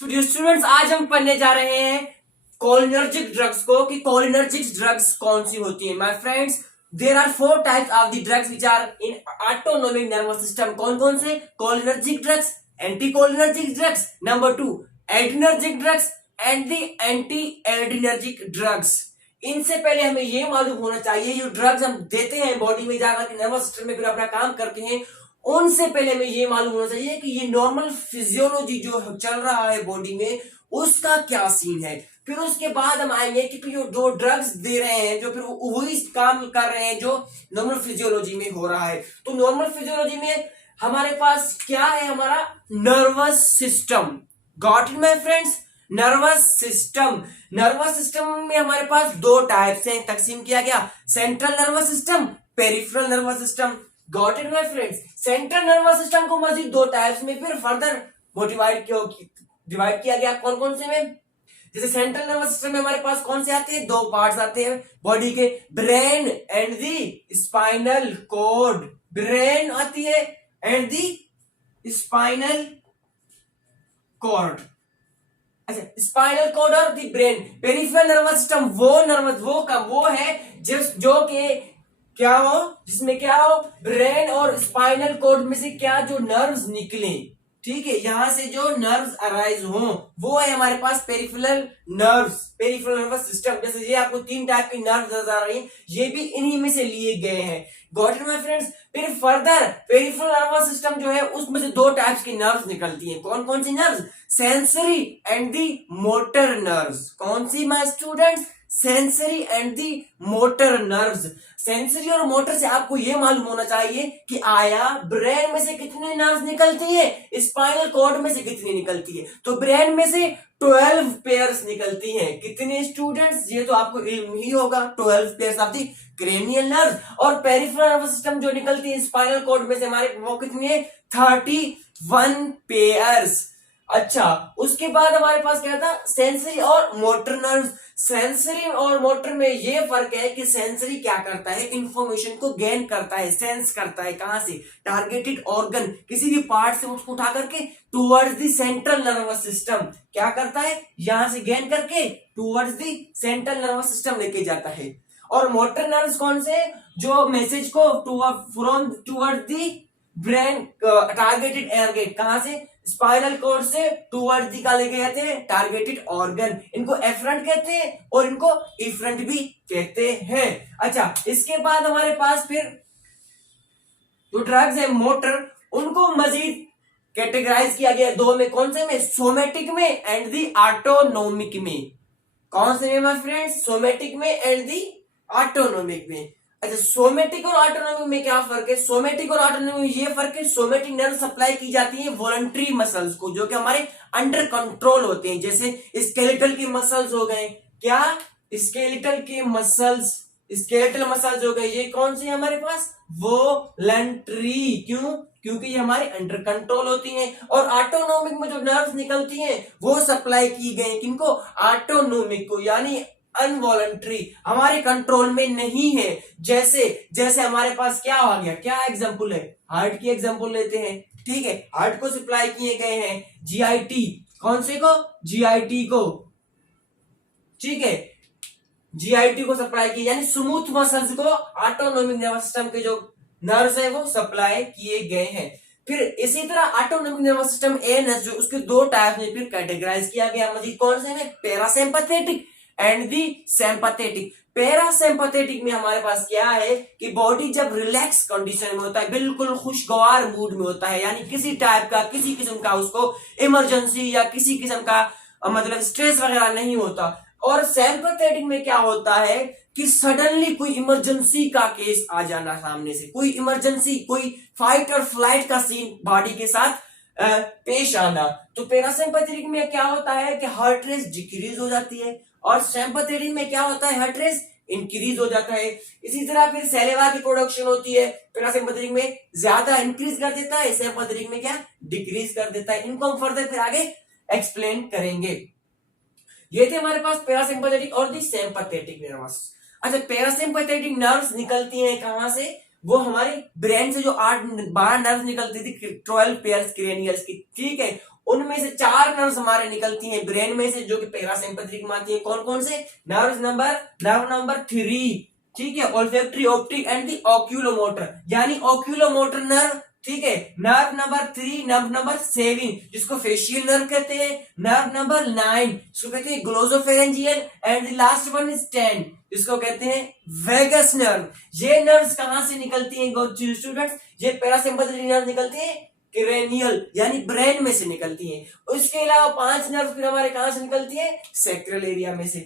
तो स्टूडेंट्स आज हम पढ़ने जा रहे हैं कोलिनर्जिक ड्रग्स को कि कोलिनर्जिक ड्रग्स कौन सी होती है। My friends, there are four types of the drugs which are in autonomic nervous system. कौन कौन से? Cholinergic drugs, anti cholinergic drugs, number two adrenergic drugs and the anti adrenergic drugs. इनसे पहले हमें यह मालूम होना चाहिए जो ड्रग्स हम देते हैं बॉडी में जाकर के नर्वस सिस्टम में फिर अपना काम करते हैं, उनसे पहले हमें ये मालूम होना चाहिए कि ये नॉर्मल फिजियोलॉजी जो चल रहा है बॉडी में उसका क्या सीन है। फिर उसके बाद हम आएंगे कि जो दो ड्रग्स दे रहे हैं जो फिर वही काम कर रहे हैं जो नॉर्मल फिजियोलॉजी में हो रहा है। तो नॉर्मल फिजियोलॉजी में हमारे पास क्या है? हमारा nervous system. Got it my friends? Nervous system. Nervous system में हमारे पास दो टाइप्स हैं, तकसीम किया गया, central nervous system, peripheral nervous system. Got it my friends? Central nervous system को मजीद दो टाइप्स में फिर फर्दर डिवाइड किया गया। कौन कौन से में? जैसे सेंट्रल नर्वस सिस्टम में हमारे पास कौन से आते हैं? दो पार्ट्स आते हैं बॉडी के, brain and the spinal cord. Brain आती है एंड दी स्पाइनल कॉर्ड। अच्छा, स्पाइनल कॉर्ड और the brain. Peripheral nervous system वो है जो के क्या हो, जिसमें क्या हो, ब्रेन और स्पाइनल कॉर्ड में से क्या जो नर्व्स निकले, ठीक है, यहां से जो नर्व्स अराइज हो वो है हमारे पास पेरिफेरल नर्वस सिस्टम। जैसे ये आपको तीन टाइप की नर्व्स नजर आ रही हैं, ये भी इन्हीं में से लिए गए हैं। Got it my friends? फिर फर्दर पेरिफेरल नर्वस सिस्टम जो है उसमें से दो टाइप्स की नर्व्स निकलती हैं। कौन कौन सी nerves? Sensory and the motor nerves. कौन सी my students? Sensory and the motor nerves. Sensory और मोटर से आपको यह मालूम होना चाहिए कि आया ब्रेन में से कितने नर्व्स निकलती है, स्पाइनल कॉर्ड में से कितनी निकलती है। तो ब्रेन में से 12 पेयर्स निकलती हैं। कितने स्टूडेंट्स? ये तो आपको इल्म ही होगा, 12 pairs of the cranial nerve. और पेरिफेरल नर्वस सिस्टम जो निकलती है स्पाइनल कॉर्ड में से हमारे वो कितनी है? 31 पेयर्स। अच्छा, उसके बाद हमारे पास क्या था? सेंसरी और मोटर नर्व्स। सेंसरी और मोटर में ये फर्क है कि सेंसरी क्या करता है? इंफॉर्मेशन को गेन करता है, सेंस करता है। कहां से? टारगेटेड ऑर्गन, किसी भी पार्ट से उसको उठा करके towards the central nervous system क्या करता है? यहां से गेन करके towards the central nervous system लेके जाता है। और मोटर नर्व्स कौन से? जो मैसेज को from towards the brain targeted एयरगेट, कहां से? स्पाइनल कॉर्ड से टुवर्ड्स दी का लेके जाते हैं टारगेटेड ऑर्गन। इनको एफरंट कहते हैं और इनको इफरंट भी कहते हैं। अच्छा, इसके बाद हमारे पास फिर जो ड्रग्स है मोटर, उनको मजीद कैटेगराइज किया गया दो में। कौन से में? सोमेटिक में एंड दी ऑटोनोमिक में। कौन से में माय फ्रेंड्स? सोमेटिक में एंड दी ऑटोनोमिक में। अच्छा, सोमेटिक और ऑटोनोमिक में क्या फर्क है? सोमेटिक और ऑटोनोमिक में ये फर्क है, सोमेटिक नर्व सप्लाई की जाती है वॉलंटरी मसल्स को जो कि हमारे अंडर कंट्रोल होते हैं, जैसे स्केलेटल की मसल्स हो गए। क्या? स्केलेटल मसल्स हो गए, ये कौन सी है हमारे पास? वॉलंटरी। क्यों? क्योंकि ये हमारे अंडर कंट्रोल होती हैं। और ऑटोनोमिक में जो नर्व्स निकलती हैं वो सप्लाई की गई किनको? ऑटोनोमिक को, यानी अनवॉलंटरी, हमारे कंट्रोल में नहीं है। जैसे जैसे हमारे पास क्या आ गया? क्या एग्जांपल है? हार्ट की एग्जांपल लेते हैं, ठीक है। हार्ट को सप्लाई किए गए हैं जीआईटी। कौन से को? जीआईटी को, ठीक है, जीआईटी को सप्लाई की, यानी स्मूथ मसल्स को ऑटोनोमिक नर्वस सिस्टम के जो नर्व्स है वो सप्लाई किए गए हैं। फिर इसी तरह ऑटोनोमिक नर्वस सिस्टम एएनएस जो उसके दो टाइप में फिर कैटेगराइज किया गया मजीद। कौन से में? Parasympathetic and the sympathetic. Parasympathetic में हमारे पास क्या है कि बॉडी जब रिलैक्स कंडीशन में होता है, बिल्कुल खुशगवार मूड में होता है, यानी किसी टाइप का, किसी किस्म का उसको इमरजेंसी या किसी किस्म का मतलब स्ट्रेस वगैरह नहीं होता। और सिंपैथेटिक में क्या होता है कि सडनली कोई इमरजेंसी का केस आ जाना सामने से, कोई इमरजेंसी, कोई फाइट और फ्लाइट का सीन बॉडी के साथ पेश आना। तो पैरासिम्पैथेटिक में क्या होता है कि हार्ट रेट डिक्रीज हो जाती है और सिंपैथेटिक में क्या होता है? हार्ट रेट इंक्रीज हो जाता है। इसी तरह फिर सैलिवा की प्रोडक्शन होती है, पैरासिम्पैथेटिक में ज्यादा इंक्रीज कर देता है, सिंपैथेटिक में क्या? डिक्रीज कर देता है। इनको हम फर्दर फिर आगे एक्सप्लेन करेंगे। ये थे हमारे पास पैरासिम्पैथेटिक और दी सिंपैथेटिक नर्व्स। अच्छा, पैरासिम्पैथेटिक नर्व्स निकलती हैं कहां से? वो हमारे ब्रेन से जो 8-12 नर्व्स निकलती थी, 12 पेयर्स क्रेनियल्स की, ठीक है, उनमें से 4 नर्व्स हमारे निकलती हैं ब्रेन में से, जो कि पैरासिम्पैथेटिक में आती है। कौन कौन से नर्व नंबर 3, ठीक है, olfactory, optic and the oculomotor, यानी ऑक्यूलोमोटर नर्व, ठीक है, नर्व नंबर 3, नर्व नंबर 7 जिसको फेशियल नर्व कहते हैं, नर्व नंबर 9 जिसको कहते हैं glossopharyngeal, and the last one is 10 जिसको कहते हैं वेगस नर्व। ये नर्व्स कहां से निकलती हैं स्टूडेंट्स? ये पैरासिम्पैथेटिक नर्व निकलती है क्रेनियल यानी ब्रेन में से निकलती हैं। उसके अलावा 5 नर्व फिर हमारे कहां से निकलती है? सैक्रल एरिया में से,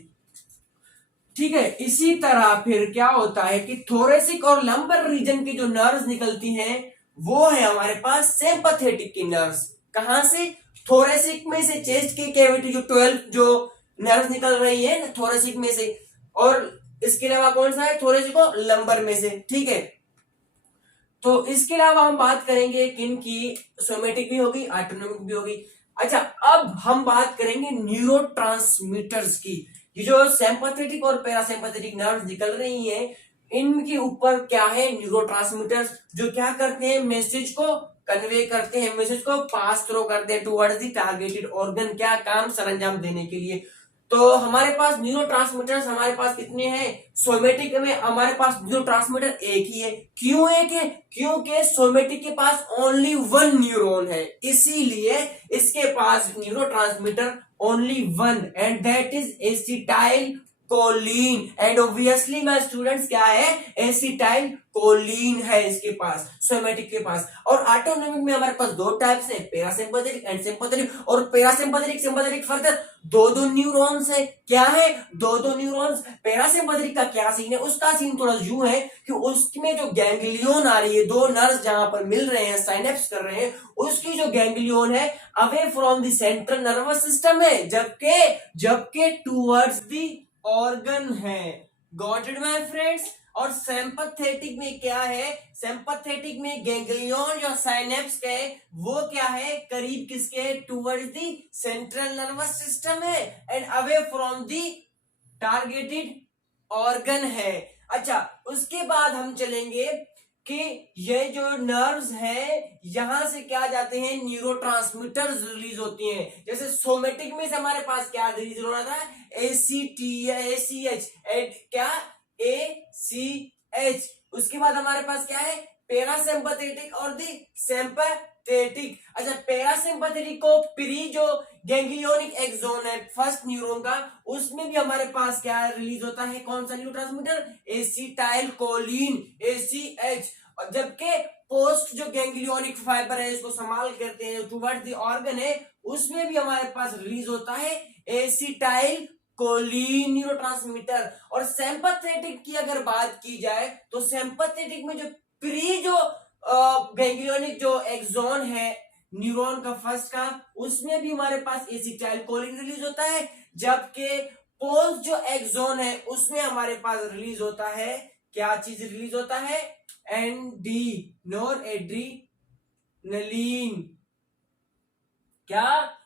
ठीक है। इसी तरह फिर क्या होता है कि थोरेसिक और लंबर रीजन की जो नर्व्स निकलती हैं वो है हमारे पास सिंपैथेटिक की नर्व्स। कहां से? थोरेसिक में से, चेस्ट की कैविटी जो 12 जो नर्व्स निकल रही है थोरेसिक में से, और इसके अलावा कौन सा है? थोरेसिक और लंबर में से, ठीक है। तो इसके अलावा हम बात करेंगे किन की? सोमेटिक भी होगी, ऑटोनोमिक भी होगी। अच्छा, अब हम बात करेंगे न्यूरोट्रांसमीटर्स की। ये जो सिंपैथेटिक और पैरासिम्पैथेटिक नर्व्स निकल रही हैं, इनके ऊपर क्या है? न्यूरोट्रांसमीटर्स, जो क्या करते हैं? मैसेज को कन्वे करते हैं, मैसेज को पास थ्रो करते हैं टुवर्ड्स द टारगेटेड ऑर्गन। क्या काम? सरंजाम देने के लिए। तो हमारे पास न्यूरोट्रांसमीटर्स हमारे पास कितने हैं? सोमेटिक में हमारे पास न्यूरोट्रांसमीटर एक ही है। क्यों एक है? क्योंकि सोमेटिक के पास ओनली 1 न्यूरॉन है, इसीलिए इसके पास neurotransmitter only 1, and that is acetyl choline. And obviously my students क्या है? एसिटाइल कोलिन है इसके पास, सोमेटिक के पास। और ऑटोनोमिक में हमारे पास 2 टाइप्स है, पैरासिम्पैथेटिक एंड सिंपैथेटिक। और पैरासिम्पैथेटिक सिंपैथेटिक फर्दर 2-2 न्यूरॉन्स है। क्या है? 2-2 न्यूरॉन्स। पैरासिम्पैथेटिक का क्या सीन है? उसका सीन थोड़ा यूं है कि उसमें जो गैंग्लियन आ रही है, 2 नर्व्स जहां पर मिल रहे हैं, साइनेप्स कर रहे हैं, उसकी जो गैंग्लियन है away from the central nervous system है, जबकि टुवर्ड्स द ऑर्गन है। Got it my friends? और सिंपैथेटिक में क्या है? सिंपैथेटिक में गैंग्लियन जो साइनेप्स के वो क्या है? करीब किसके? Towards the central nervous system है, and away from the targeted organ है। अच्छा, उसके बाद हम चलेंगे कि ये जो नर्व्स हैं यहां से क्या जाते हैं? न्यूरोट्रांसमीटर्स रिलीज होती हैं। जैसे सोमेटिक में से हमारे पास क्या रिलीज हो रहा था? ACH, क्या? ACH। उसके बाद हमारे पास क्या है? पैरासिम्पैथेटिक और दी सिंपैथेटिक। अच्छा, पैरासिम्पैथेटिक को प्री जो गैंग्लियोनिक एक्सोन है फर्स्ट न्यूरॉन का, उसमें भी हमारे पास क्या रिलीज होता है? कौन सा न्यूरोट्रांसमीटर? Acetyl choline, ACH। और जबकि पोस्ट जो गैंग्लियोनिक फाइबर है इसको संभाल करते हैं टुवर्ड्स द ऑर्गन है, उसमें भी हमारे पास रिलीज होता है एसिटाइल कोलिन न्यूरोट्रांसमीटर। और सिंपैथेटिक की अगर बात की जाए तो सिंपैथेटिक में जो प्री जो गैंग्लियोनिक जो एक्सोन है न्यूरॉन का फर्स्ट का, उसमें भी हमारे पास एसिटाइल कोलिन रिलीज होता है, जबकि पोस्ट जो एक्सोन है उसमें हमारे पास रिलीज होता है, क्या चीज रिलीज होता है? एनडी, नोर एड्रीनलिन। क्या?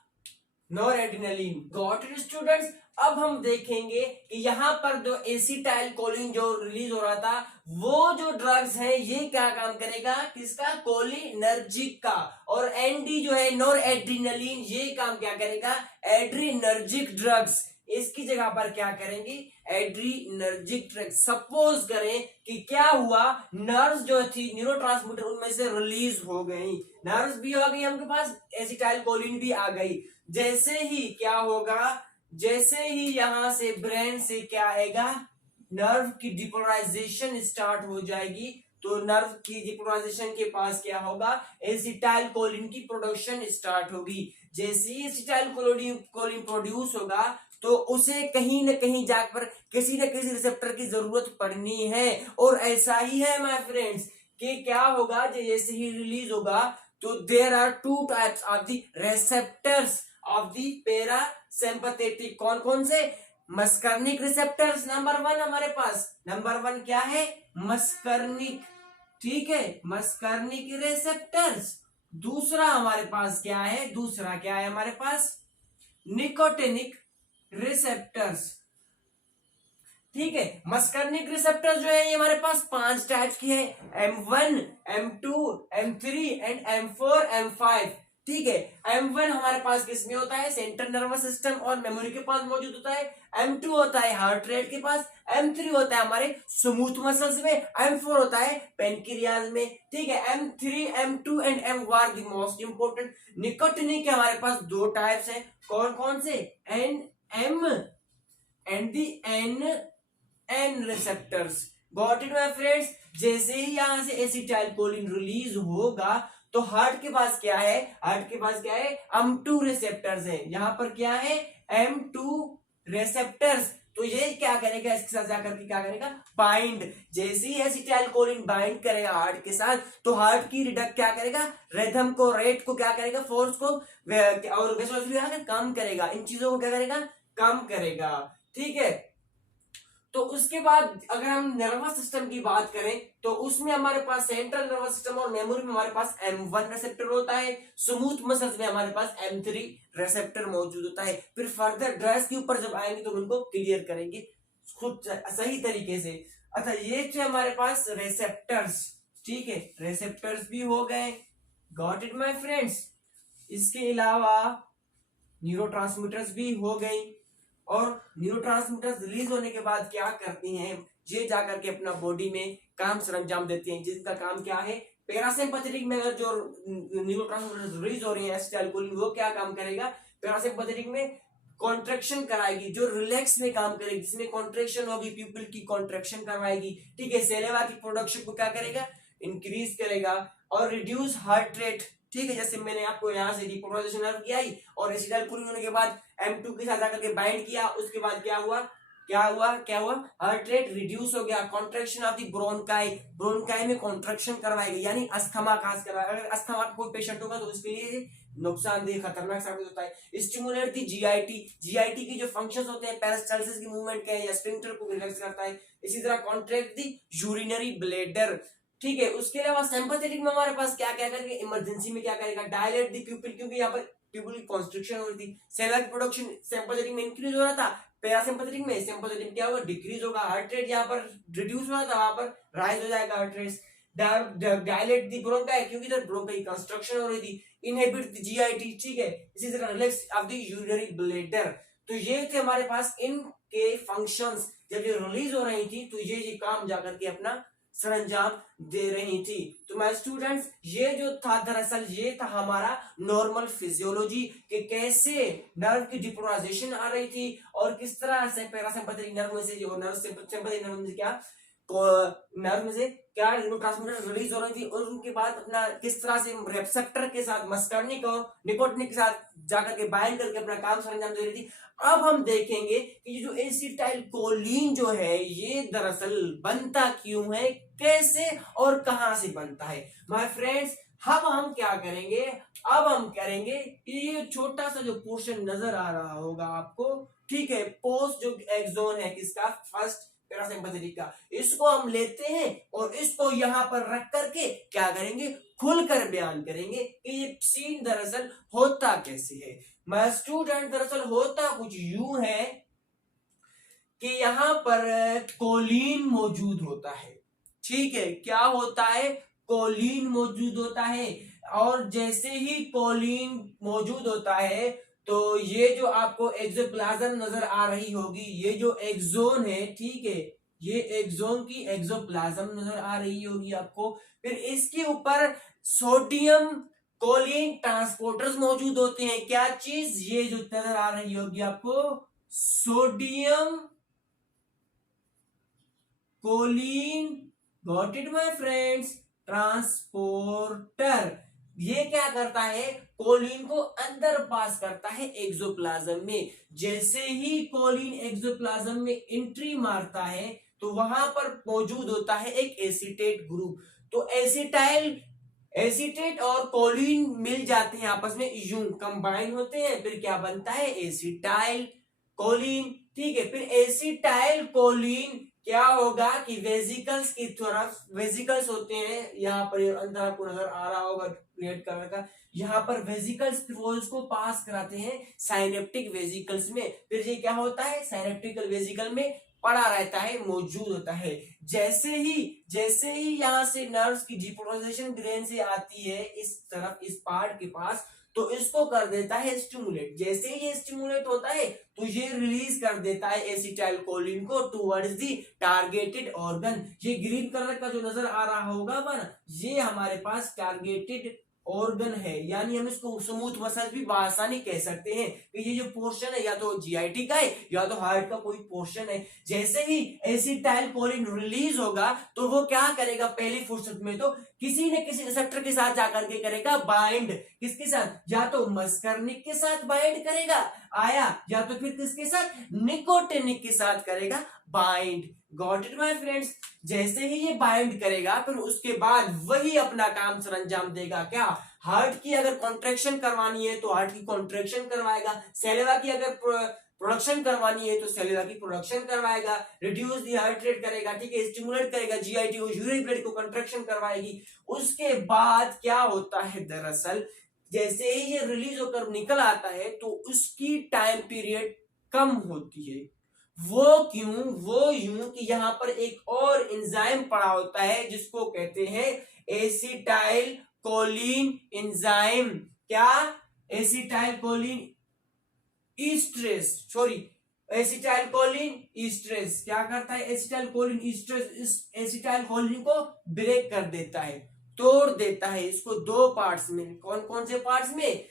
नोर एड्रीनलिन। Got it students? अब हम देखेंगे कि यहां पर जो एसिटाइल कोलिन जो रिलीज हो रहा था, वो जो ड्रग्स है ये क्या काम करेगा? किसका? कोलिनर्जिक का। और एनडी जो है नोर एड्रीनलिन, ये काम क्या करेगा? Adrenergic drugs. इसकी जगह पर क्या करेंगे? Adrenergic drugs. सपोज करें कि क्या हुआ, नर्व्स जो थी न्यूरोट्रांसमीटर उनमें से रिलीज हो गई, नर्व्स भी आ गई हमके पास, एसिटाइल कोलिन भी आ गई। जैसे ही क्या होगा? जैसे ही यहां से ब्रेन से क्या आएगा? नर्व की डिपोलराइजेशन स्टार्ट हो जाएगी, तो नर्व की डिपोलराइजेशन के पास क्या होगा? एसिटाइल कोलिन की प्रोडक्शन स्टार्ट होगी। जैसे ही एसिटाइल कोलिन प्रोड्यूस होगा तो उसे कहीं न कहीं जाकर किसी न किसी रिसेप्टर की जरूरत पड़नी है। और ऐसा ही है माय फ्रेंड्स कि क्या होगा? जैसे ही रिलीज होगा तो there are 2 types of the receptors of the parasympathetic. कौन कौन से? मस्कर्निक रिसेप्टर्स नंबर 1 हमारे पास। नंबर 1 क्या है? मस्कर्निक, ठीक है, मस्कर्निक रिसेप्टर्स। दूसरा हमारे पास क्या है? दूसरा क्या है हमारे पास? निकोटिनिक रिसेप्टर्स, ठीक है। मस्कर्निक रिसेप्टर जो है ये हमारे पास 5 टाइप्स की है, M1, M2, M3 and M4, M5। ठीक है। M1 हमारे पास किसमें होता है, सेंट्रल नर्वस सिस्टम और मेमोरी के पास मौजूद होता है। M2 होता है हार्ट रेट के पास। M3 होता है हमारे स्मूथ मसल्स में। M4 होता है पेनक्रियाज में। ठीक है। M3, M2 and M1 are the most important. Nicotine के हमारे पास दो टाइप्स हैं, कौन कौन से, NM and the N receptors. Got it my friends. जैसे ही यहां से एसिटाइल कोलिन रिलीज होगा तो हार्ट के पास क्या है, हार्ट के पास क्या है, M2 रिसेप्टर्स है। यहां पर क्या है, M2 रिसेप्टर्स। तो ये क्या करेगा, इसके साथ जाकर के क्या करेगा, बाइंड। जैसे ही एसिटाइल कोलिन बाइंड करेगा हार्ट के साथ तो हार्ट की रिडक्ट क्या करेगा, रिदम को, रेट को क्या करेगा, फोर्स को और कम करेगा। इन चीजों को क्या करेगा, कम करेगा। ठीक है। तो उसके बाद अगर हम नर्वस सिस्टम की बात करें तो उसमें हमारे पास सेंट्रल नर्वस सिस्टम और मेमोरी में हमारे पास M1 रिसेप्टर होता है। स्मूथ मसल्स में हमारे पास M3 रिसेप्टर मौजूद होता है। फिर फर्दर ड्रग्स के ऊपर जब आएंगे तो उनको क्लियर करेंगे खुद सही तरीके से। अच्छा, ये थे हमारे पास रिसेप्टर्स। ठीक है, रिसेप्टर्स भी हो गए। Got it my friends. इसके अलावा न्यूरोट्रांसमीटर्स भी हो गई। और न्यूरोट्रांसमीटर्स रिलीज होने के बाद क्या करती हैं, ये जाकर के अपना बॉडी में काम सरंजाम देती हैं, जिसका काम क्या है, पैरासिम्पैथेटिक में अगर जो न्यूरोट्रांसमीटर्स रिलीज हो रही है एसिटाइलकोलिन, वो क्या काम करेगा, पैरासिम्पैथेटिक में कॉन्ट्रेक्शन कराएगी, जो रिलैक्स में काम करेगी, जिसमें कॉन्ट्रेक्शन होगी, पीपल की कॉन्ट्रेक्शन करवाएगी। ठीक है। सेलेवा की प्रोडक्शन को क्या करेगा, इंक्रीज करेगा। और रिड्यूस हार्ट रेट। ठीक है। जैसे मैंने आपको यहाँ से डिपोलराइजेशन नर्व की आई और एसिटाइलकोलिन होने के बाद M2 के साथ आकर के बाइंड किया, उसके बाद क्या हुआ, हार्ट रेट रिड्यूस हो गया। Contraction of the bronchi, bronchi में कॉन्ट्रेक्शन करवाएगी, यानी अस्थमा खास करवाएगा। अगर अस्थमा का कोई पेशेंट होगा तो उसके लिए नुकसानदेह, खतरनाक साबित होता है। स्टिमुलेट दी GIT, GIT की जो फंक्शंस होते हैं, पेरिस्टाल्सिस की मूवमेंट के या स्फिंक्टर को रिलैक्स करता है। इसी तरह कॉन्ट्रैक्ट दी यूरिनरी ब्लैडर। ठीक है। उसके अलावा सिंपैथेटिक में हमारे पास क्या क्या करेगा, इमरजेंसी में क्या करेगा, डायलेट दी प्यूपिल, क्योंकि यहाँ पर प्यूपिल की कॉन्स्ट्रिक्शन हो रही थी। सेलुलर प्रोडक्शन सिंपैथेटिक में इंक्रीज हो रहा था, पैरासिम्पैथेटिक में सिंपैथेटिक क्या होगा, डिक्रीज होगा। हार्ट रेट यहाँ पर रिड्यूस हो रहा था, वहां पर राइज हो जाएगा हार्ट रेट। डायलेट दी ब्रोंकाई, क्योंकि इधर ब्रोंकाई कंस्ट्रक्शन हो रही थी। इनहिबिट दी GIT। ठीक है। इसी तरह relax of the urinary bladder. तो ये थे हमारे पास इनके फंक्शंस। जब ये रिलीज हो रही थी तो ये काम जाकर के अपना सरंजाम दे रही थी। तो माय स्टूडेंट्स, ये जो था दरअसल ये था हमारा नॉर्मल फिजियोलॉजी के कैसे नर्व की डिपोलराइजेशन आ रही थी और किस तरह से पैरासिम्पैथेटिक नर्व में से जो नर्व सिंपैथेटिक नर्व में से क्या नर्व में से क्या न्यूरोट्रांसमीटर रिलीज हो रही थी और उनके बाद अपना किस तरह से रिसेप्टर के साथ मस्कर्निक और निकोटिनिक के साथ जाकर के बाइंड करके अपना काम सरंजाम दे रही थी। अब हम देखेंगे कि ये जो एसिटाइल कोलिन जो है ये दरअसल बनता क्यों है, कैसे और कहां से बनता है। माय फ्रेंड्स, अब हम क्या करेंगे, अब हम करेंगे ये छोटा सा जो पोर्शन नजर आ रहा होगा आपको, ठीक है, पोस्ट जो एक्सोन है किसका, फर्स्ट पैरासिम्पैथेटिक का, इसको हम लेते हैं और इसको यहां पर रख करके क्या करेंगे, खुलकर बयान करेंगे कि ये सीन दरअसल होता कैसे है। मैं स्टूडेंट, दरअसल होता कुछ यूं है कि यहां पर कोलिन मौजूद होता है। ठीक है, क्या होता है, कोलिन मौजूद होता है। और जैसे ही कोलिन मौजूद होता है तो ये जो आपको एक्सोप्लाज्म नजर आ रही होगी, ये जो एक्सोन है, ठीक है, ये एक्सोन की एक्सोप्लाज्म नजर आ रही होगी आपको। फिर इसके ऊपर सोडियम कोलिन ट्रांसपोर्टर्स मौजूद होते हैं। क्या चीज, ये जो नजर आ रही होगी आपको, sodium choline, got it my friends, transporter. ये क्या करता है, कोलिन को अंदर पास करता है एक्सोप्लाज्म में। जैसे ही कोलिन एक्सोप्लाज्म में एंट्री मारता है तो वहां पर मौजूद होता है एक एसीटेट ग्रुप। तो एसीटेट और कोलिन मिल जाते हैं आपस में, यूं कंबाइन होते हैं, फिर क्या बनता है, एसिटाइल कोलिन। ठीक है, फिर एसिटाइल कोलिन क्या होगा कि वेजिकल्स की तरफ, वेजिकल्स होते हैं यहाँ पर, अंदर आपको नजर आ रहा होगा रेड कलर का, यहाँ पर वेजिकल्स को पास कराते हैं साइनेप्टिक वेजिकल्स में। फिर ये क्या होता है, साइनेप्टिकल वेजिकल में पड़ा रहता है, मौजूद होता है। जैसे ही यहाँ से नर्व्स की डिपोलराइजेशन ब्रेन से आती है इस तरफ, इस पार्ट के पास, तो इसको कर देता है स्टिमुलेट। जैसे ही ये स्टिमुलेट होता है तो ये रिलीज कर देता है एसिटाइलकोलिन को टुवर्ड्स दी टारगेटेड ऑर्गन। ये ग्रीन कलर का जो नजर आ रहा होगा ना, ये हमारे पास टारगेटेड ऑर्गन है, यानी हम इसको स्मूथ मसल भी आसानी कह सकते हैं कि ये जो पोर्शन है या तो जीआईटी का है या तो हार्ट का कोई पोर्शन है। जैसे ही एसिटाइलकोलिन रिलीज होगा तो वो क्या करेगा, पहली फुर्सत में तो किसी न किसी रिसेप्टर के साथ जाकर के करेगा बाइंड। किसके साथ? या तो मस्कर्निक के साथ बाइंड करेगा आया, या तो फिर किसके साथ, निकोटिनिक के साथ करेगा bind. Got it my friends. जैसे ही ये बाइंड करेगा फिर उसके बाद वही अपना काम सरंजाम देगा। क्या? हार्ट की अगर कॉन्ट्रैक्शन करवानी है तो हार्ट की कॉन्ट्रैक्शन करवाएगा, सेलेवा की अगर प्रोडक्शन करवानी है तो सेलुला की प्रोडक्शन करवाएगा, रिड्यूस दी हार्ट रेट करेगा, ठीक है, स्टिमुलेट करेगा जीआईटी को, यूरिक ब्लड को कंट्रैक्शन करवाएगी। उसके बाद क्या होता है, दरअसल जैसे ही ये रिलीज होकर निकल आता है तो उसकी टाइम पीरियड कम होती है। वो क्यों? वो यूं कि यहां पर एक और एंजाइम पड़ा होता है जिसको कहते हैं एसिटाइल कोलिन एंजाइम। क्या? एसिटाइलकोलिन ईस्ट्रेस, सॉरी, एसिटाइलकोलिन ईस्ट्रेस क्या करता है? एसिटाइलकोलिन ईस्ट्रेस इस एसिटाइलकोलिन को ब्रेक कर देता है, तोड़ देता है इसको दो पार्ट्स में। कौन कौन से पार्ट्स में?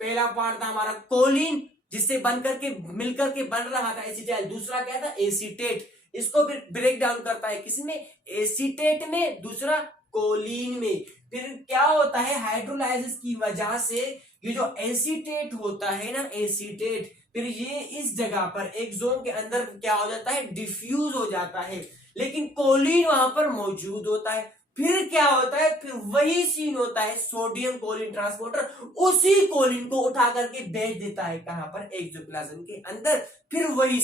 पहला पार्ट था हमारा कोलिन, जिससे बनकर के मिलकर के बन रहा था एसिटाइल। दूसरा क्या था? एसीटेट। इसको फिर ब्रेक डाउन करता है किसमें? एसीटेट में, दूसरा कोलिन में। फिर क्या होता है, हाइड्रोलाइसिस की वजह से ये जो एसीटेट होता है ना, एसीटेट, फिर ये इस जगह पर एक जोन के अंदर क्या हो जाता है, डिफ्यूज हो जाता है, लेकिन कोलिन वहां पर मौजूद होता है। फिर क्या होता है, फिर वही सीन होता है, सोडियम कोलिन ट्रांसपोर्टर उसी कोलिन को उठा करके भेज देता है कहां पर, एक्सोप्लाज्म के अंदर। फिर वही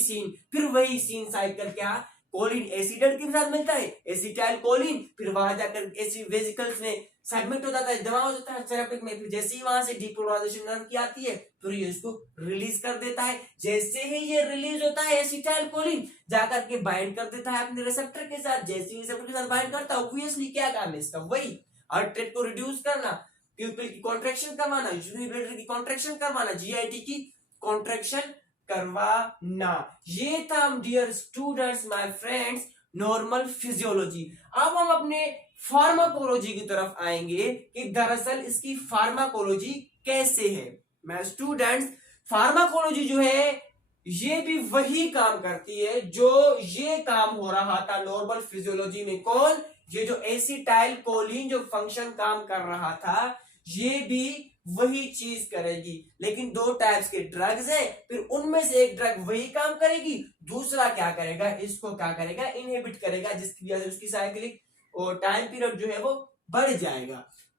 सीन साइकिल, क्या? कोलिन एसिडेट के साथ मिलता है, एसिटाइल कोलिन, फिर वहां जाकर एसी वेसिकल्स में सेगमेंट हो जाता है, जमा हो जाता है सेरेप्टिक में। फिर जैसे ही वहां से डीपोलराइजेशन नर्व की आती है फिर ये इसको रिलीज कर देता है। जैसे ही ये रिलीज होता है एसिटाइल कोलिन जाकर के बाइंड कर देता है अपने रिसेप्टर के साथ। जैसे ही रिसेप्टर के साथ बाइंड करता है, ऑब्वियसली क्या काम है इसका? वही हार्ट रेट को रिड्यूस करना, प्यूपिल की कॉन्ट्रैक्शन करवाना, यूरिनरी ब्लड की कॉन्ट्रैक्शन करवाना, जीआईटी की कॉन्ट्रैक्शन करवाना। ये था dear students, my friends, normal physiology. अब हम अपने फार्माकोलॉजी की तरफ आएंगे कि दरअसल इसकी फार्माकोलॉजी कैसे है। मैं स्टूडेंट्स, फार्माकोलॉजी जो है ये भी वही काम करती है जो ये काम हो रहा था नॉर्मल फिजियोलॉजी में। कौन? ये जो एसिटाइल कोलिन जो फंक्शन काम कर रहा था, ये भी वही चीज करेगी, लेकिन दो टाइप्स के ड्रग्स है, फिर उनमें से एक ड्रग वही काम करेगी, दूसरा क्या करेगा, इसको क्या करेगा, इनहिबिट करेगा, जिसकी वजह से उसकी साइक्लिक और टाइम पीरियड जो है वो बढ़ जाएगा।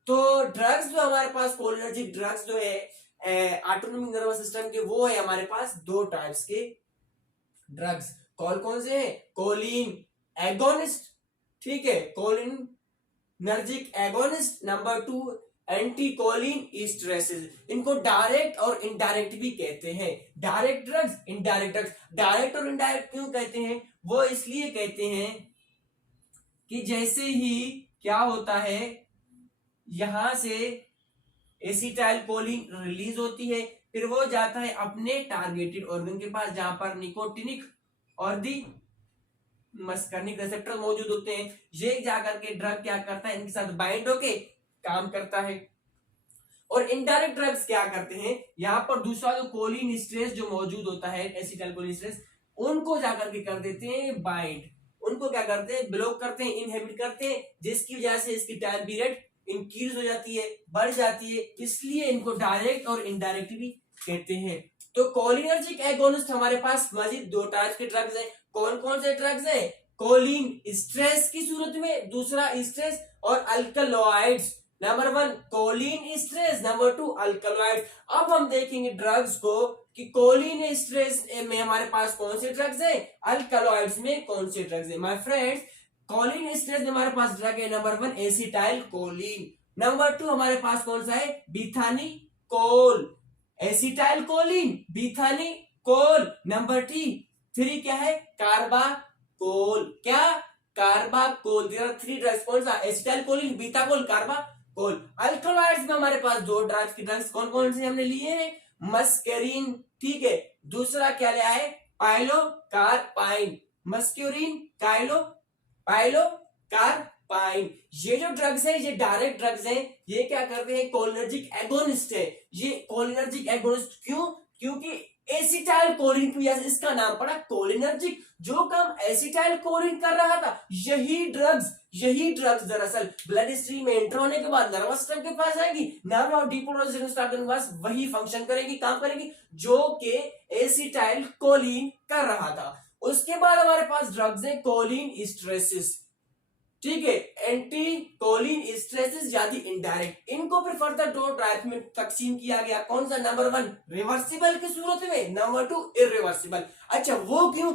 तो ड्रग्स जो हमारे पास, कोलिनर्जिक ड्रग्स जो है ऑटोनॉमिक नर्वस सिस्टम के, वो है हमारे पास दो टाइप्स के ड्रग्स। कौन कौन से हैं? कोलिन एगोनिस्ट, ठीक है, कोलिनर्जिक एगोनिस्ट। नंबर 2 एंटीकोलिन ईस्ट्रेसेस। इनको डायरेक्ट और इनडायरेक्ट भी कहते हैं। Direct drugs, indirect drugs. Direct और इनडायरेक्ट क्यों कहते हैं? वो इसलिए कहते हैं कि जैसे ही क्या होता है, यहां से एसिटाइलकोलिन रिलीज होती है, फिर वो जाता है अपने टारगेटेड ऑर्गन के पास जहां पर निकोटिनिक और दी मस्कर्निक रिसेप्टर मौजूद होते हैं। ये जाकर के ड्रग क्या करता है, इनके साथ बाइंड होके काम करता है। और इनडायरेक्ट ड्रग्स क्या करते हैं, यहां पर दूसरा जो कोलिन स्ट्रेस जो मौजूद होता है, एसिटाइलकोलिन स्ट्रेस, उनको जाकर के कर देते हैं बाइंड, उनको क्या करते हैं, ब्लॉक करते हैं, इनहिबिट करते हैं, जिसकी वजह से इसकी टाइम पीरियड इंक्रीज हो जाती है, बढ़ जाती है। इसलिए इनको डायरेक्ट और इनडायरेक्ट भी कहते हैं। तो कोलिनर्जिक एगोनिस्ट हमारे पास मजीद दो टाइप के ड्रग्स हैं। कौन कौन से ड्रग्स हैं? कोलिन स्ट्रेस की सूरत में, दूसरा स्ट्रेस और alkaloids. Number 1 choline stress, number 2 alkaloids. अब हम देखेंगे ड्रग्स को कि कोलिन स्ट्रेस में हमारे पास कौन से ड्रग्स है, अल्कलॉइड्स में कौन से ड्रग्स है। माय फ्रेंड्स, कोलिन स्ट्रेस में हमारे पास ड्रग है नंबर 1 एसिटाइल कोलिन, नंबर 2 हमारे पास कौन सा है, bethanechol. Acetyl choline, bethanechol. Number 3 क्या है, कार्बाकोल। क्या? कार्बाकोल। There are 3 drugs. कौन सा? Acetyl choline, bethanechol, carbachol. कोल। अल्कलॉइड्स में हमारे पास दो ड्रग्स की ड्रग्स कौन कौन से हमने लिए हैं, मस्करीन, ठीक है, दूसरा क्या लिया है, पाइलोकार्पाइन, मस्क्यूरिन, पाइलोकार्पाइन। ये जो ड्रग्स है ये डायरेक्ट ड्रग्स हैं, ये क्या करते हैं, कोलिनर्जिक एगोनिस्ट है। ये कोलिनर्जिक एगोनिस्ट क्यों, क्योंकि एसिटाइल कोलिन की वजह से इसका नाम पड़ा कोलिनर्जिक। जो काम एसिटाइल कोलिन कर रहा था यही ड्रग्स दरअसल ब्लड स्ट्रीम में एंटर होने के बाद नर्वस सिस्टम के पास आएगी, नर्व और डीपोलराइजेशन स्टार्ट होने के बाद वही फंक्शन करेगी, काम करेगी जो कि एसिटाइल कोलिन कर रहा था। उसके बाद हमारे पास ड्रग्स है कोलिन स्ट्रेसिस, ठीक है, एंटी कोलिन स्ट्रेसिस यानी इनडायरेक्ट। इनको फिर फर्दर दो टाइप में तकसीम किया गया। कौन सा, नंबर 1 रिवर्सिबल की सूरत में, नंबर 2 इरिवर्सिबल। अच्छा वो क्यों,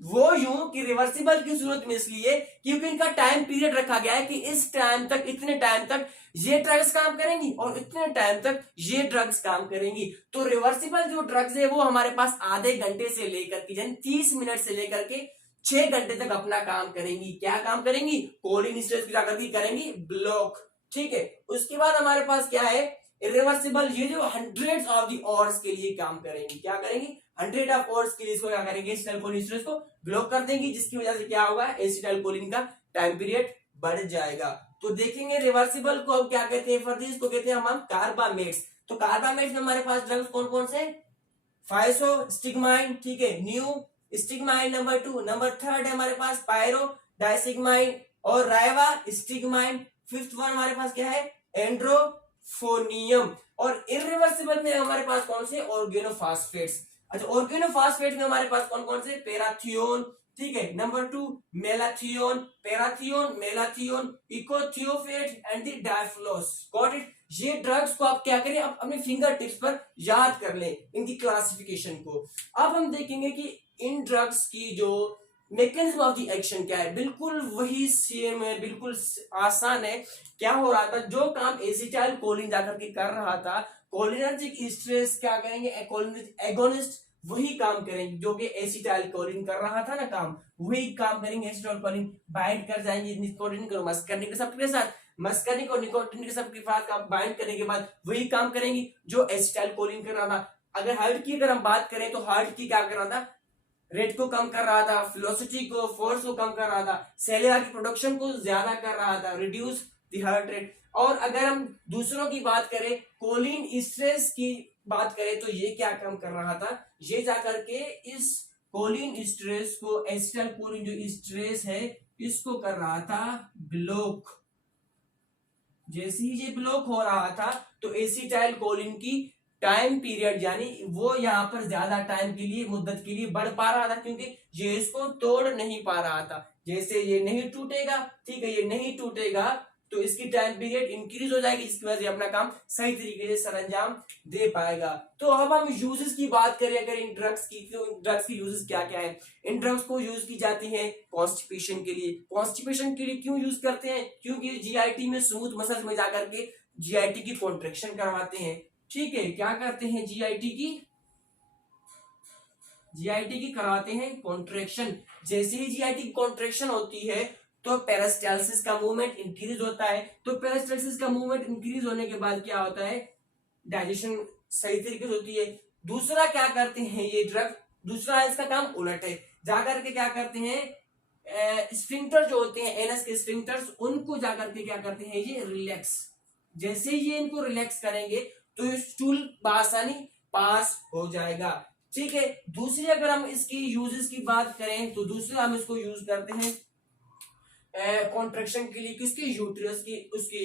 वो यूं कि रिवर्सिबल की सूरत में इसलिए क्योंकि इनका टाइम पीरियड रखा गया है कि इस टाइम तक, इतने टाइम तक ये ड्रग्स काम करेंगी और इतने टाइम तक ये ड्रग्स काम करेंगी। तो रिवर्सिबल जो ड्रग्स है वो हमारे पास आधे घंटे से लेकर के यानी 30 मिनट से लेकर के 6 घंटे तक अपना काम करेंगी। क्या काम करेंगी, कोलिन स्ट्रेस की करेंगी ब्लॉक, ठीक है। उसके बाद हमारे पास क्या है, इरिवर्सिबल, ये जो हंड्रेड्स ऑफ द आवर्स के लिए काम करेंगी। क्या करेंगी, 100 ऑफ आवर्स के लिए इसको क्या करेंगे, एसिटाइल कोलिन स्ट्रेस को ब्लॉक कर देंगी, जिसकी वजह से क्या होगा, एसिटाइल कोलिन का टाइम पीरियड बढ़ जाएगा। तो देखेंगे रिवर्सिबल को अब क्या कहते हैं, फर्दर इसको कहते हैं हम कार्बामेट्स। तो कार्बामेट्स में हमारे पास ड्रग्स कौन कौन से, फाइसोस्टिग्माइन, ठीक है, न्यू स्टिग्माइन नंबर 2, नंबर 3 है हमारे पास पायरो डाइसिग्माइन और राइवा स्टिग्माइन। 5th वन हमारे पास क्या है, एंड्रोफोनियम। और इरिवर्सिबल में हमारे पास कौन से, ऑर्गेनोफॉस्फेट्स। अच्छा ऑर्गेनोफॉस्फेट में हमारे पास कौन कौन से, पैराथियोन, ठीक है, number 2 malathion, parathion, malathion, echothiophate and the dyflos. Got it. ये ड्रग्स को आप क्या करें, आप अपने फिंगर टिप्स पर याद कर लें इनकी क्लासिफिकेशन को। अब हम देखेंगे कि इन ड्रग्स की जो मैकेनिज्म ऑफ द एक्शन क्या है, बिल्कुल वही सेम है, बिल्कुल आसान है। क्या हो रहा था, जो काम एसिटाइल कोलिन जाकर के कर रहा था, कोलिनर्जिक स्ट्रेस क्या करेंगे, कोलिनर्जिक एगोनिस्ट वही काम करेंगे जो कि एसिटाइल कोलिन कर रहा था ना काम, वही काम करेंगे। एसिटाइल कोलिन बाइंड कर जाएंगे निकोटिन को मस्करिन के सबके साथ, मस्करिन और निकोटिन के सबके साथ बाइंड करने के बाद वही काम करेंगी जो एसिटाइल कोलिन कर रहा था। अगर हार्ट की अगर हम बात करें तो हार्ट की क्या कर रहा था, रेट को कम कर रहा था, वेलोसिटी को, फोर्स को कम कर रहा था, सेलुलर की प्रोडक्शन को ज्यादा कर रहा था, रिड्यूस द हार्ट रेट। और अगर हम दूसरों की बात करें, कोलिन स्ट्रेस की बात करें तो ये क्या काम कर रहा था, ये जाकर के इस कोलिन स्ट्रेस को, एसिटाइल कोलिन जो स्ट्रेस है इसको कर रहा था ब्लॉक। जैसे ही ये ब्लॉक हो रहा था तो एसिटाइल कोलिन की टाइम पीरियड यानी वो यहाँ पर ज्यादा टाइम के लिए, मुद्दत के लिए बढ़ पा रहा था, क्योंकि ये इसको तोड़ नहीं पा रहा था। जैसे ये नहीं टूटेगा, ठीक है, ये नहीं टूटेगा तो इसकी टाइम पीरियड इंक्रीज हो जाएगी, जिसकी वजह से अपना काम सही तरीके से सरंजाम दे पाएगा। तो अब हम यूजेस की बात करें अगर इन ड्रग्स की, तो ड्रग्स की यूजेस क्या क्या है। इन ड्रग्स को यूज की जाती है कॉन्स्टिपेशन के लिए। कॉन्स्टिपेशन के लिए क्यों यूज करते हैं, क्योंकि जीआईटी में स्मूथ मसल्स में जाकर के जीआईटी की कॉन्ट्रेक्शन करवाते हैं, ठीक है। क्या करते हैं, जीआईटी की करवाते हैं कॉन्ट्रेक्शन। जैसे ही जीआईटी की कॉन्ट्रेक्शन होती है तो पेरिस्टाल्सिस का मूवमेंट इंक्रीज होता है। तो पेरिस्टाल्सिस का मूवमेंट इंक्रीज होने के बाद क्या होता है, डाइजेशन सही तरीके से होती है। दूसरा क्या करते हैं ये ड्रग, दूसरा इसका काम उलट है, जाकर के क्या करते हैं, स्फिंक्टर जो होते हैं एनस के स्फिंक्टर्स, उनको जाकर के क्या करते हैं, ये रिलैक्स। जैसे ही ये इनको रिलैक्स करेंगे तो स्टूल बआसानी पास हो जाएगा, ठीक है। दूसरी अगर हम इसकी यूजेस की बात करें तो दूसरा हम इसको यूज करते हैं कॉन्ट्रेक्शन के लिए, किसकी, यूट्रस की, उसकी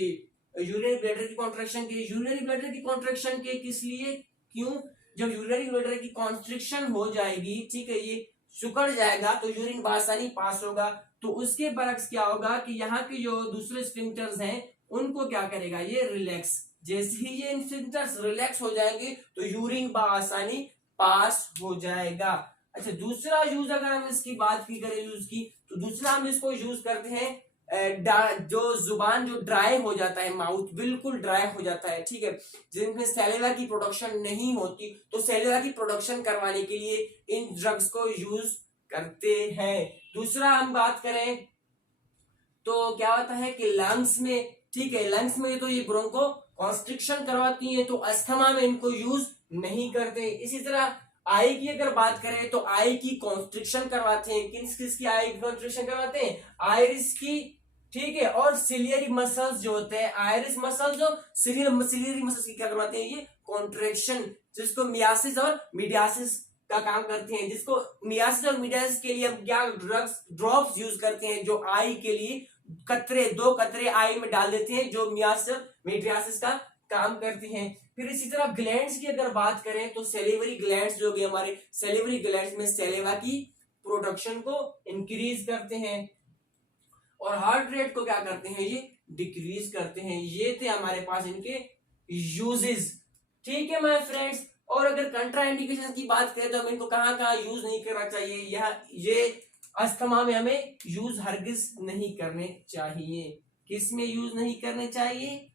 यूरिनरी ब्लैडर की कॉन्ट्रेक्शन के लिए। यूरिनरी ब्लैडर की कॉन्ट्रेक्शन के किस लिए, क्यों, जब यूरिनरी ब्लैडर की कॉन्स्ट्रिक्शन हो जाएगी, ठीक है, ये सुकड़ जाएगा तो यूरिन बआसानी पास होगा। तो उसके बरक्स क्या होगा कि यहाँ के जो दूसरे स्फिंक्टर्स हैं उनको क्या करेगा, ये रिलैक्स। जैसे ही ये स्फिंक्टर्स रिलैक्स हो जाएंगे तो यूरिन बआसानी पास हो जाएगा। अच्छा दूसरा यूज अगर हम इसकी बात की करें यूज की, तो दूसरा हम इसको यूज करते हैं जो जुबान जो ड्राई हो जाता है, माउथ बिल्कुल ड्राई हो जाता है, ठीक है, जिनमें सेलुलर की प्रोडक्शन नहीं होती, तो सेलुलर की प्रोडक्शन करवाने के लिए इन ड्रग्स को यूज करते हैं। दूसरा हम बात करें तो क्या होता है कि लंग्स में ठीक है, लंग्स में तो ये ब्रोंको कॉन्स्ट्रिक्शन करवाती है, तो अस्थमा में इनको यूज नहीं करते। इसी तरह आई की अगर बात करें तो आई की कॉन्स्ट्रिक्शन करवाते हैं। किस किस की आई की कॉन्स्ट्रिक्शन करवाते हैं? आइरिस की, ठीक है, और सिलियरी मसल्स जो होते हैं, आइरिस मसल्स जो सिलियरी मसल्स की क्या करवाते हैं? ये कॉन्ट्रेक्शन, जिसको मियासिस और मीडियासिस का काम करते हैं। जिसको मियासिस और मीडियासिस के लिए हम क्या ड्रग्स ड्रॉप्स यूज करते हैं, जो आई के लिए कतरे, 2 कतरे आई में डाल देते हैं, जो मियासिस मीडियासिस का काम करती हैं। फिर इसी तरह ग्लैंड्स की अगर बात करें तो सेलिवरी ग्लैंड्स जो कि हमारे सेलिवरी ग्लैंड्स में सेलेवा की प्रोडक्शन को इंक्रीज करते हैं और हार्ट रेट को क्या करते हैं? ये डिक्रीज करते हैं। ये थे हमारे पास इनके यूजेस। ठीक है माय फ्रेंड्स, और अगर कंट्रा इंडिकेशन की बात करें तो हम इनको कहाँ कहाँ यूज नहीं करना चाहिए? ये अस्थमा में हमें यूज हरगिज नहीं करने चाहिए। किस में यूज नहीं करने चाहिए?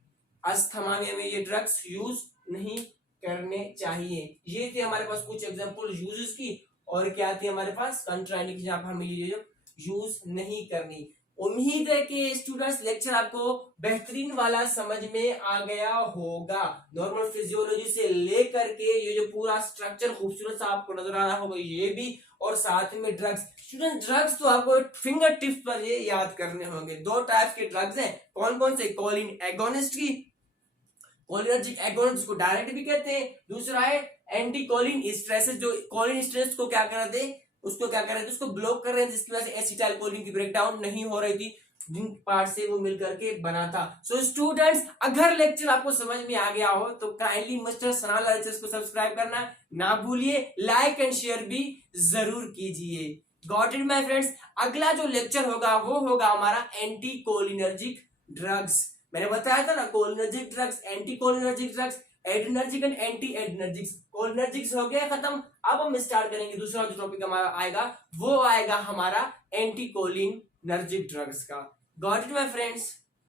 अस्थमा में हमें ये ड्रग्स यूज नहीं करने चाहिए। ये थे हमारे पास कुछ एग्जांपल यूजेस की, और क्या थी हमारे पास कंट्रा इंडिकेशन, आप हमें ये यूज नहीं करनी। उम्मीद है कि स्टूडेंट्स लेक्चर आपको बेहतरीन वाला समझ में आ गया होगा। नॉर्मल फिजियोलॉजी से लेकर के ये जो पूरा स्ट्रक्चर खूबसूरत सा आपको नजर आ रहा होगा, ये भी, और साथ में ड्रग्स। स्टूडेंट ड्रग्स तो आपको फिंगर टिप्स पर ये याद करने होंगे। 2 टाइप के ड्रग्स हैं, कौन कौन से? कॉलिन एगोनिस्ट की, कोलिनर्जिक एगोनिस्ट को डायरेक्ट भी कहते हैं। दूसरा है एंटी कोलिन स्ट्रेसेस, जो कोलिन स्ट्रेस को क्या कर रहे थे? उसको क्या कर रहे थे? उसको ब्लॉक कर रहे थे, जिसकी वजह से एसिटाइल कोलिन की ब्रेकडाउन नहीं हो रही थी, जिन पार्ट से वो मिल करके बना था। सो स्टूडेंट्स, अगर लेक्चर आपको समझ में आ गया हो तो काइंडली मिस्टर सनाला लेक्चर्स को सब्सक्राइब करना ना भूलिए, लाइक एंड शेयर भी जरूर कीजिए। Got it my friends. अगला जो लेक्चर होगा वो होगा हमारा एंटी कोलिनर्जिक ड्रग्स। मैंने बताया था ना, cholinergic drugs, anti cholinergic drugs, adrenergic and anti adrenergic. Cholinergics हो गया खत्म, अब हम स्टार्ट करेंगे दूसरा जो टॉपिक हमारा आएगा, वो आएगा हमारा एंटी कोलिनर्जिक ड्रग्स का। Got it my friends.